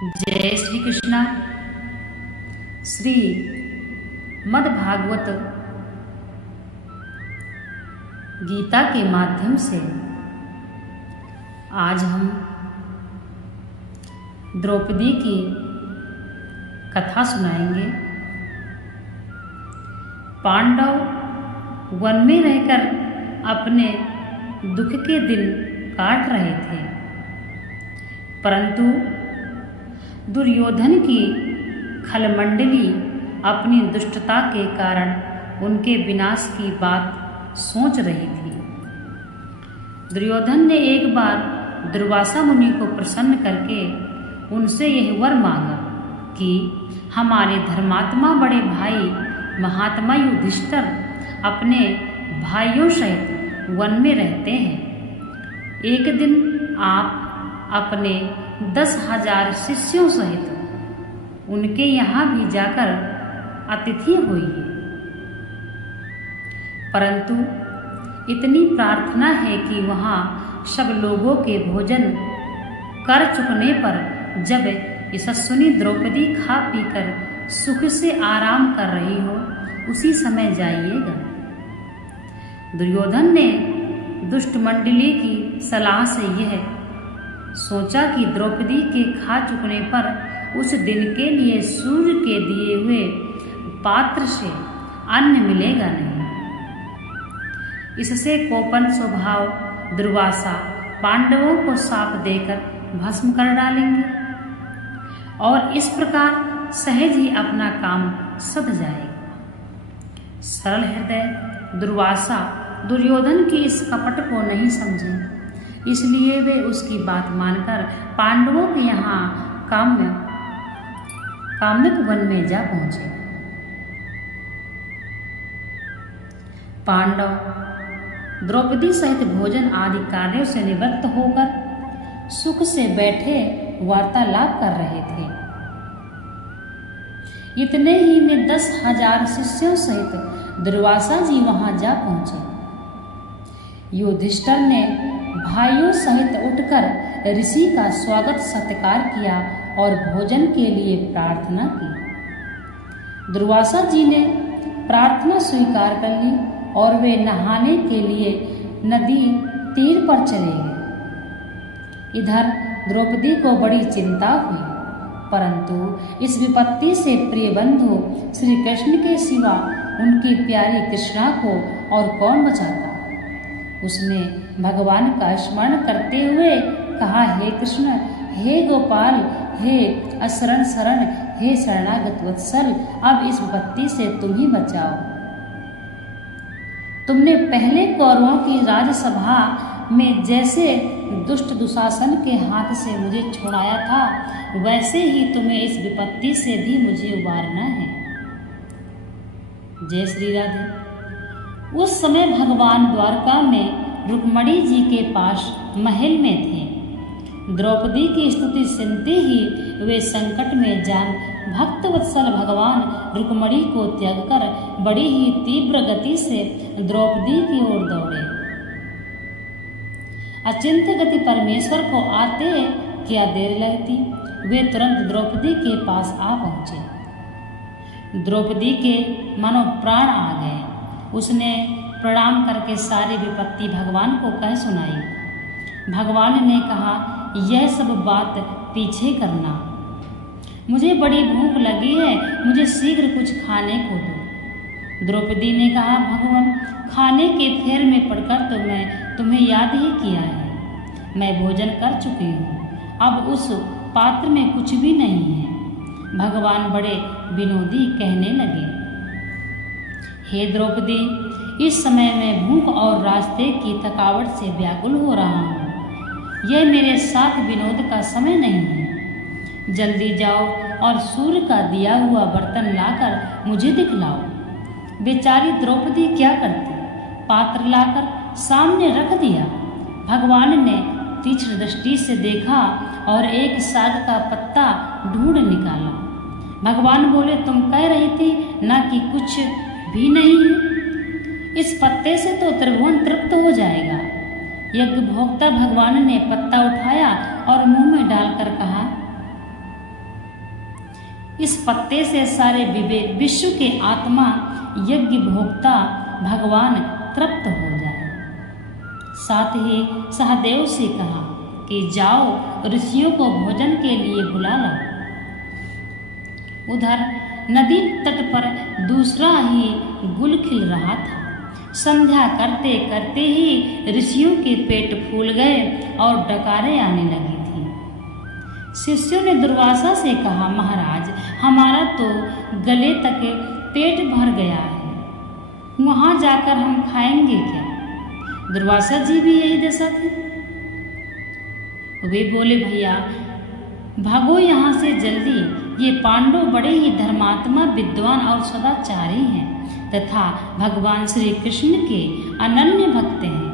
जय श्री कृष्णा। श्री मद्भागवत गीता के माध्यम से आज हम द्रौपदी की कथा सुनाएंगे। पांडव वन में रहकर अपने दुख के दिन काट रहे थे, परंतु दुर्योधन की खलमंडली अपनी दुष्टता के कारण उनके विनाश की बात सोच रही थी। दुर्योधन ने एक बार दुर्वासा मुनि को प्रसन्न करके उनसे यह वर मांगा कि हमारे धर्मात्मा बड़े भाई महात्मा युधिष्ठिर अपने भाइयों सहित वन में रहते हैं। एक दिन आप अपने 10,000 शिष्यों सहित उनके यहाँ भी जाकर अतिथि होइए, परंतु इतनी प्रार्थना है कि वहाँ सब लोगों के भोजन कर चुकने पर जब यशस्विनी द्रौपदी खा पीकर सुख से आराम कर रही हो उसी समय जाइएगा। दुर्योधन ने दुष्ट मंडली की सलाह से यह सोचा कि द्रौपदी के खा चुकने पर उस दिन के लिए सूर्य के दिए हुए पात्र से अन्न मिलेगा नहीं। इससे कोपन स्वभाव दुर्वासा पांडवों को शाप देकर भस्म कर डालेंगे और इस प्रकार सहज ही अपना काम सध जाएगा। सरल हृदय दुर्वासा दुर्योधन की इस कपट को नहीं समझे, इसलिए वे उसकी बात मानकर पांडवों के यहाँ काम्यक वन में जा पहुंचे। पांडव द्रौपदी सहित भोजन आदि कार्यों से निवृत्त होकर सुख से बैठे वार्तालाप कर रहे थे। इतने ही में 10,000 शिष्यों सहित दुर्वासा जी वहां जा पहुंचे। युधिष्ठिर ने भाइयों सहित उठकर ऋषि का स्वागत सत्कार किया और भोजन के लिए प्रार्थना की। दुर्वासा जी ने प्रार्थना स्वीकार कर ली और वे नहाने के लिए नदी तीर पर चले गए। इधर द्रौपदी को बड़ी चिंता हुई, परंतु इस विपत्ति से प्रिय बंधु श्री कृष्ण के सिवा उनकी प्यारी कृष्णा को और कौन बचाता। उसने भगवान का स्मरण करते हुए कहा, हे कृष्ण, हे गोपाल, हे अशरण शरण, हे शरणागत वत्सल, अब इस विपत्ति से तुम ही बचाओ। तुमने पहले कौरवों की राजसभा में जैसे दुष्ट दुशासन के हाथ से मुझे छुड़ाया था, वैसे ही तुम्हें इस विपत्ति से भी मुझे उबारना है। जय श्री राधे। उस समय भगवान द्वारका में रुक्मणी जी के पास महल में थे। द्रौपदी की स्तुति सुनते ही वे संकट में जान भक्तवत्सल भगवान रुक्मणी को त्याग कर बड़ी ही तीव्र गति से द्रौपदी की ओर दौड़े। अचिंत्य गति परमेश्वर को आते क्या देर लगती, वे तुरंत द्रौपदी के पास आ पहुंचे। द्रौपदी के मनो प्राण आ गए। उसने प्रणाम करके सारी विपत्ति भगवान को कह सुनाई। भगवान ने कहा, यह सब बात पीछे करना, मुझे बड़ी भूख लगी है, मुझे शीघ्र कुछ खाने को दो। द्रौपदी ने कहा, भगवान, खाने के फेर में पड़कर तो मैं तुम्हें याद ही किया है। मैं भोजन कर चुकी हूँ, अब उस पात्र में कुछ भी नहीं है। भगवान बड़े विनोदी कहने लगे, हे द्रौपदी, इस समय मैं भूख और रास्ते की थकावट से व्याकुल हो रहा हूँ। यह मेरे साथ विनोद का समय नहीं है। जल्दी जाओ और सूर्य का दिया हुआ बर्तन लाकर मुझे दिखलाओ। बेचारी द्रौपदी क्या करती, पात्र लाकर सामने रख दिया। भगवान ने तीक्ष्ण दृष्टि से देखा और एक साग का पत्ता ढूंढ निकाला। भगवान बोले, तुम कह रही थी ना कि कुछ भी नहीं है, इस पत्ते से तो त्रिभुवन तृप्त हो जाएगा। यज्ञ भोक्ता भगवान ने पत्ता उठाया और मुंह में डालकर कहा, इस पत्ते से सारे विश्व के आत्मा यज्ञ भोक्ता भगवान तृप्त हो जाए। साथ ही सहदेव से कहा कि जाओ ऋषियों को भोजन के लिए बुला लाओ। उधर नदी तट पर दूसरा ही गुल खिल रहा था। संध्या करते करते ही ऋषियों के पेट फूल गए और डकारें आने लगी थी। शिष्यों ने दुर्वासा से कहा, महाराज हमारा तो गले तक पेट भर गया है, वहां जाकर हम खाएंगे क्या? दुर्वासा जी भी यही दशा थी। वे बोले, भैया भागो यहाँ से जल्दी, ये पांडव बड़े ही धर्मात्मा विद्वान और सदाचारी हैं तथा भगवान श्री कृष्ण के अनन्य भक्त हैं।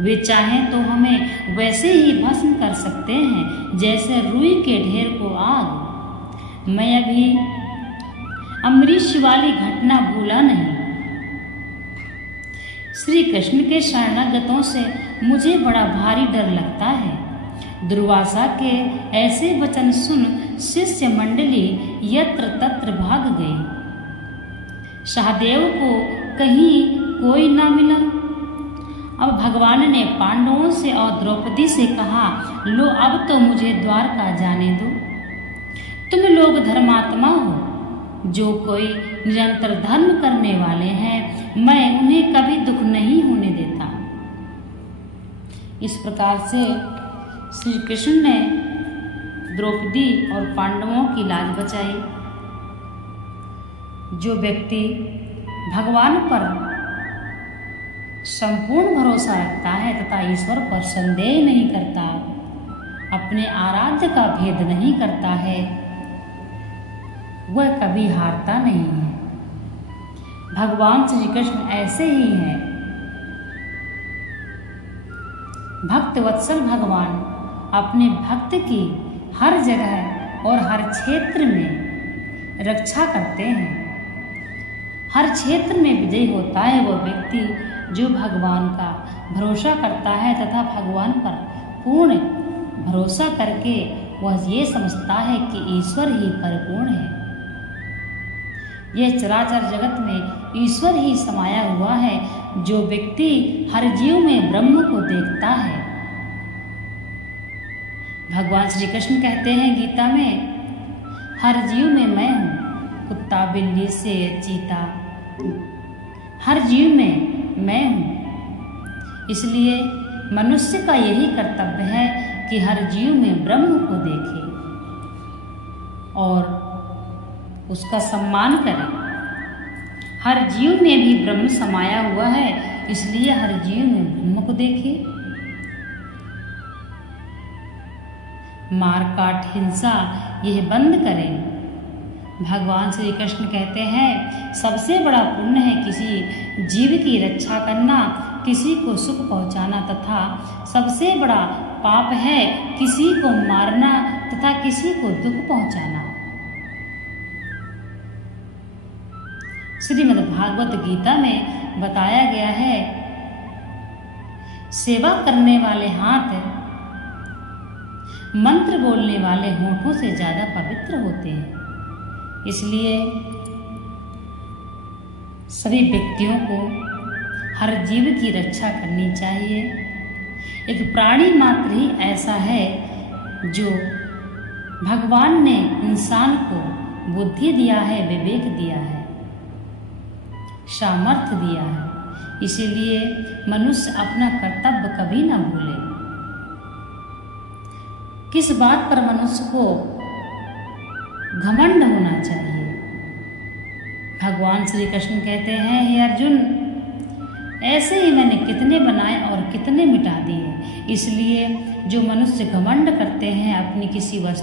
वे चाहें तो हमें वैसे ही भस्म कर सकते हैं जैसे रुई के ढेर को आग। मैं अभी अम्बरीश वाली घटना भूला नहीं। श्री कृष्ण के शरणागतों से मुझे बड़ा भारी डर लगता है। दुर्वासा के ऐसे वचन सुन शिष्य मंडली यत्र तत्र भाग गई। सहदेव को कहीं कोई ना मिला। अब भगवान ने पांडवों से और द्रौपदी से कहा, लो अब तो मुझे द्वारका जाने दो। तुम लोग धर्मात्मा हो, जो कोई निरंतर धर्म करने वाले हैं, मैं उन्हें कभी दुख नहीं होने देता। इस प्रकार से श्री कृष्ण ने द्रौपदी और पांडवों की लाज बचाई। जो व्यक्ति भगवान पर संपूर्ण भरोसा रखता है तथा ईश्वर पर संदेह नहीं करता, अपने आराध्य का भेद नहीं करता है, वह कभी हारता नहीं है। भगवान श्री कृष्ण ऐसे ही हैं। भक्त वत्सल भगवान अपने भक्त की हर जगह और हर क्षेत्र में रक्षा करते हैं। हर क्षेत्र में विजयी होता है वह व्यक्ति जो भगवान का भरोसा करता है तथा भगवान पर पूर्ण भरोसा करके वह ये समझता है कि ईश्वर ही परिपूर्ण है। यह चराचर जगत में ईश्वर ही समाया हुआ है। जो व्यक्ति हर जीव में ब्रह्म को देखता है। भगवान श्री कृष्ण कहते हैं गीता में, हर जीव में मैं हूँ, कुत्ता बिल्ली शेर चीता, हर जीव में मैं हूँ। इसलिए मनुष्य का यही कर्तव्य है कि हर जीव में ब्रह्म को देखे और उसका सम्मान करें। हर जीव में भी ब्रह्म समाया हुआ है, इसलिए हर जीव में ब्रह्म को देखे। मार काट हिंसा यह बंद करें। भगवान श्री कृष्ण कहते हैं, सबसे बड़ा पुण्य है किसी जीव की रक्षा करना, किसी को सुख पहुंचाना, तथा सबसे बड़ा पाप है किसी को मारना तथा किसी को दुख पहुंचाना। श्रीमद् भागवत गीता में बताया गया है, सेवा करने वाले हाथ मंत्र बोलने वाले होठों से ज्यादा पवित्र होते हैं। इसलिए सभी व्यक्तियों को हर जीव की रक्षा करनी चाहिए। एक प्राणी मात्र ही ऐसा है जो भगवान ने इंसान को बुद्धि दिया है, विवेक दिया है, सामर्थ्य दिया है। इसीलिए मनुष्य अपना कर्तव्य कभी न भूले। किस बात पर मनुष्य को घमंड होना चाहिए? भगवान श्री कृष्ण कहते हैं, हे अर्जुन, ऐसे ही मैंने कितने बनाए और कितने मिटा दिए। इसलिए जो मनुष्य घमंड करते हैं अपनी किसी वस्तु